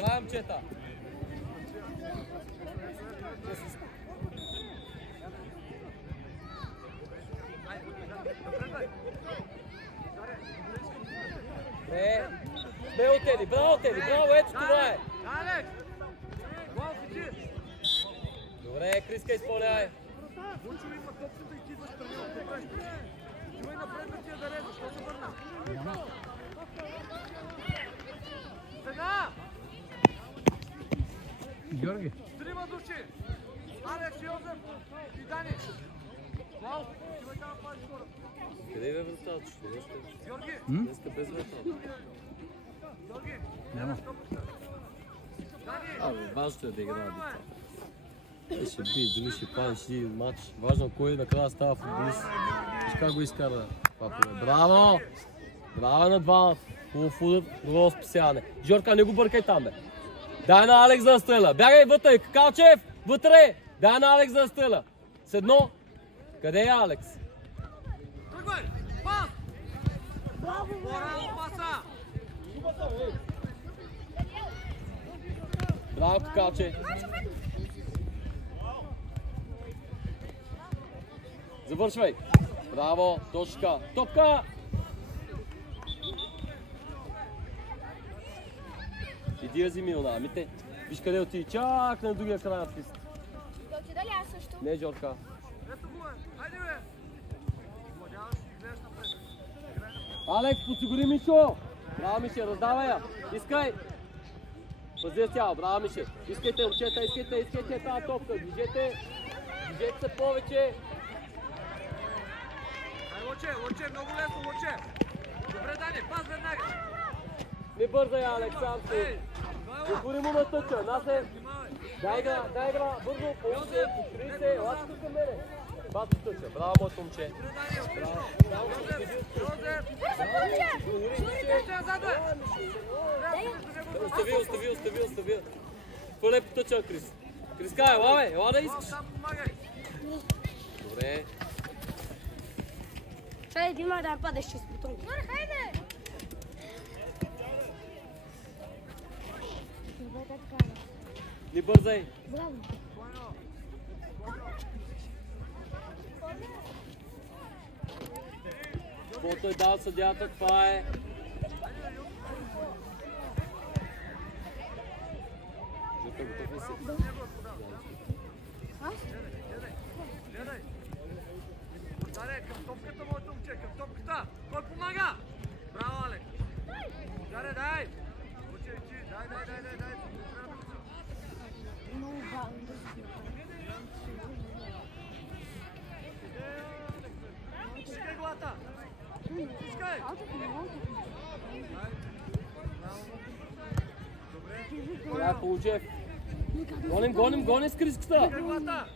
Давай, момчета. Смело, Теди, браво, Теди, браво, ето това е. Добре, Криска, изпълнявай. Вучо има топката и ти идваш при него. Чувай напред да ти я даде, защо се върна? Сега! Георги. Трима души! Алекс, Йозеф и Дани! Вау! Чувай там пази скоро! Къде е вратата? Георги! Днеска без вратата. Георги! Няма. Важното е да играе деца. Ще би, дали ще падне, ще иди матч. Важно кой накрая става футболист. Виж как го изкара Папове. Браво! Браво на двамата. Хубав удар, добро спасяване. Жорка, не го бъркай там, бе. Дай на Алекс да стреля. Бягай вътре, Калчев, вътре. Дай на Алекс да стреля. С едно. Къде е Алекс? Тръгвай! Пас! Браво, паса! Браво, Калче. Завършвай. Браво, точка. Топка! Иди я вземи на амите. Виж къде отиди. Чак на другия край на писта. Да отида ли аз също? Не, Жорка. Ето го е! Хайде бе! Владяваш и гледаш напред. Алекс, подсигури Мишо. Браво, Мише, раздавай я. Искай. Пази тяло. Браво, Мише. Искайте, момчета, искайте тази топка. Движете се повече. Ай, Лъче, много лесно, Лъче! Добре, Дани, пас веднага! Не бързай, Алекс, сам си. Отвори му на тъча. Насе. Дай игра, бързо, получи, покри се, ласка към мене. Бати тъча. Браво, моето момче. Остави. Хвърляй по тъча, Крис. Криска, ела да искаш. Добре. Чай, Дима, да падеш с бутон. Добре, хайде! Не бързай. Браво. Каквото е дал съдията, това е. Жука, готов ли си? Гледай! Даре, към топката, моето момче, към топката! Кой помага? Браво, Алекс! Даре, дай! Лъче, дай! Много бавно. Пускай глата! Пускай! Това е Получев. Гоним с Криската. Пускай глата!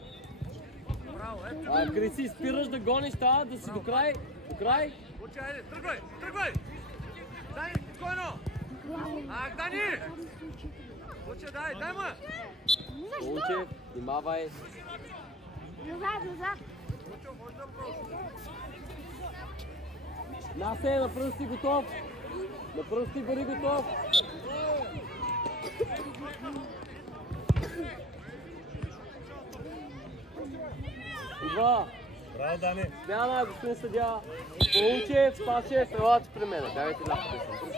Браво, ето! Криси, спираш да гониш тази, да си до край. Лъче, айде, тръгвай! Дани, спокойно! Ах, Дани! Лъче, дай ма! Получев, внимавай. Назад! Лъче, може да пробва. Насе, на пръст си готов. На пръст си бъди готов. Идва. Браво, Дани. Смяна, господин съдия. Получев, Спашев, елате при мене. Бягайте ляпите съм.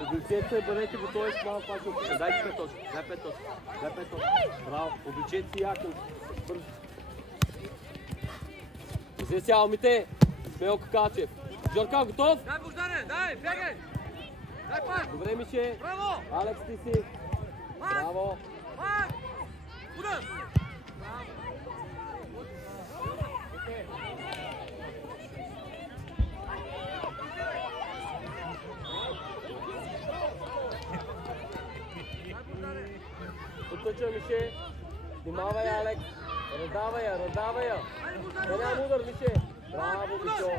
Обличете се, бъдете готови с малко пак ще опиша. Дайте 5 точки. Дай 5 точки. Браво. Обличете си якън. Бързо. Взе си алмите. Смелко Калчев. Жорка, готов? Дай, Бождане, дай, бягай! Дай пак! Добре, Мише. Браво! Алекс, ти си. Браво. Пак! Удар! Оттъча, Мише. Внимавай, Алекс. Раздавай я. Да няма удар, Мише. Браво, Мишо.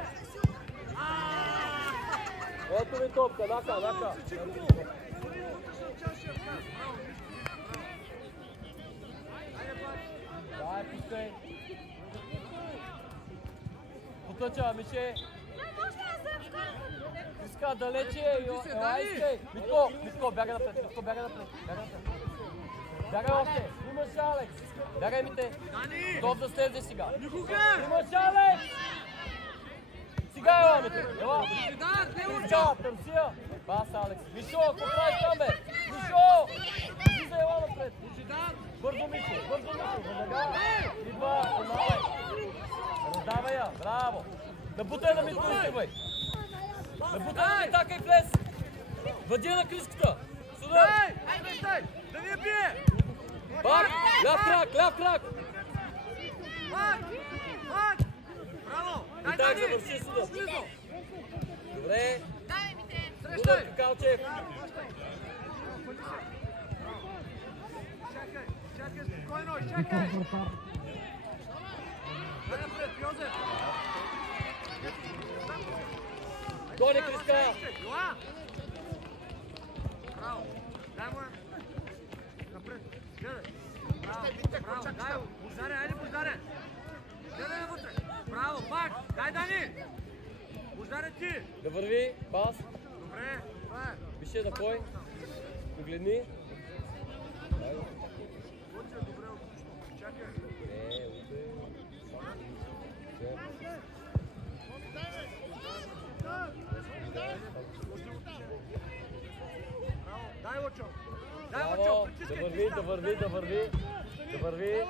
Ето ви топка, нака. Дай, пускай. Оттъча, Мише. Криска, далече. Митко, бяга напред. Бягай още. Имаш Алекс. Бягай мите. Готов да слезе сега. Имаш Алекс. Сега ела мите. Ела. Криска, търсия. Пас, Алекс. Мишо, какво правиш там, бе? Мишо! Излиза, ела напред. Бързо, Мишо. Веднага. Идва, помагай. Раздавай я. Браво. Набутай на Митко, бе. Набутай на Митака и влез. Въди на Криската. Сюда. Стай! Да ни я бие! Пак! Ляв крак! Пак! Браво! И так завърши сюда. Добре. Срещай! Какалчев. Чакай, спокойно, чакай! Дай напред, Йозеф! Гони, Криска. Йоа! Браво! Дай му я! Напред! Гледай! Браво! Дай го! Бождаре, айде Бождаре! Гледай навътре! Браво! Пак! Дай, Дани! Бождаре ти! Да върви. Пас. Добре! Това е! Пише да кой. Погледни. Добре, отлично! Чакай! Дай, Лочо! Дай, Лочо! Браво. Да върви.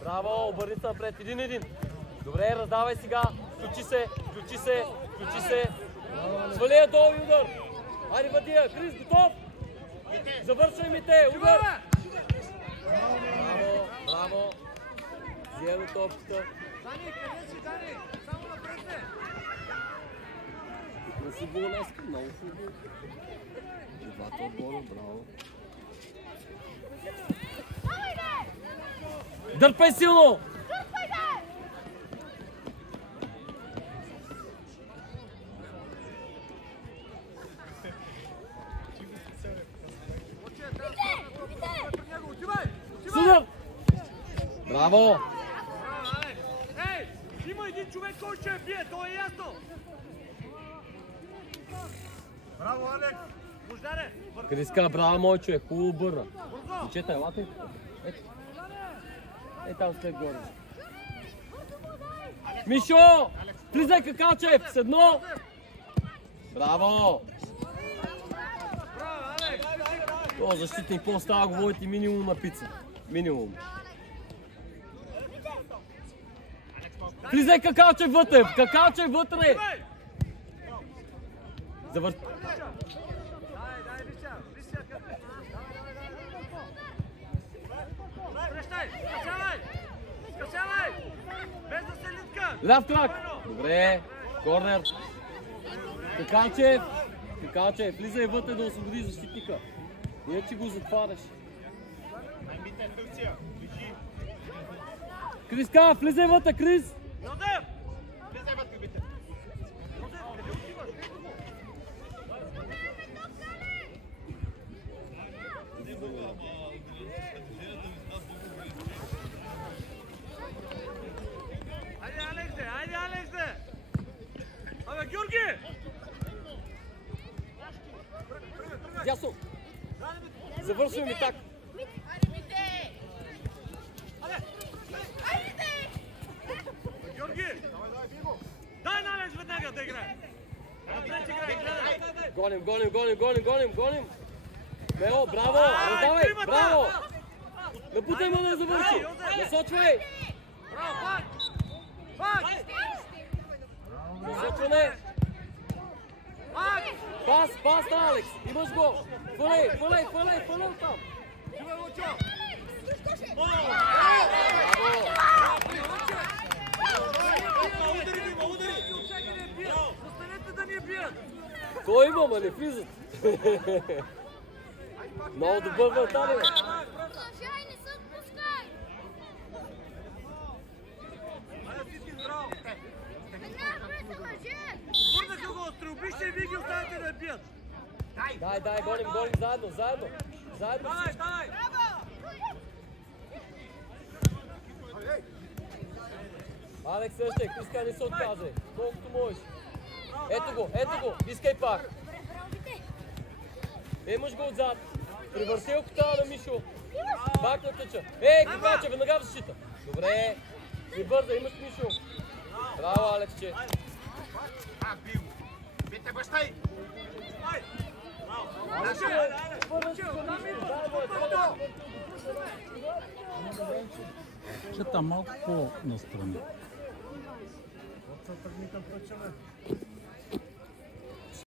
Браво, обърни се напред. Един. Добре, раздавай сега. Включи се. Свали я долу и удар. Айде, Вадия. Крис, готов? Завършвай мите. Удар. Браво. Взема топката. Дани, къде си, Дани? Само напред не! На футбола днеска, много футбол. Двата отбора, браво. Дърпай силно! Супер! Браво! Ей! Има един човек, който ще я бие, то е ясно! Браво, Алекс! Бождаре! Криска, браво, мой човек, хубаво бърна. Момчета, елате. Ей там след горе. Мишо! Влизай, Какалчев! С едно! Браво! Браво, Алекс! О, защитник, какво става, говорите минимум на пица. Минимум. Влизай, Какалчев вътре! Какалчев вътре! Завърши. Дай, Вися, къде? Срещай! Скачавай! Без да се литка! Ляв крак! Добре, корнер. Какалчев, влизай вътре да освободи защитника. Иначе го затваряш. Криска, влизай вътре, Крис! Йозеф! Влизай вътре, бите! Йозеф, къде отиваш? Айде, Алекс, де! Абе, Георги! Дясно! Завършваме ми так! Георги! Дай на Алекс веднага да играе! Напред играе, гледай! Гоним! Мело, браво! Раздавай! Браво! Напутай му да завърши! Насочвай! Браво, пак! Насочване! Пас на Алекс! Имаш го! Фалей там! Чувай, Лучо! Удари! Останете да ни бият! Кой има, ма не влизат? Много добър вратар, бе! Продължай, не се отпускай! Айде, всички здраво! Веднага се лъже! Върнаха го от стрелбище и вие ги оставите да я бият! Дай, гоним, заедно! Давай! Алекс, същия, Криска, не се отказай, колкото можеш. Ето го, искай пак. Имаш го отзад. Превърти окото на Мишо. Пак на тъча. Гигача, веднага в защита. Добре. Не бърза, имаш Мишо. Браво, Алексче. Бите бащай! Ще там малко по-настрани. Тръгни към пъчане.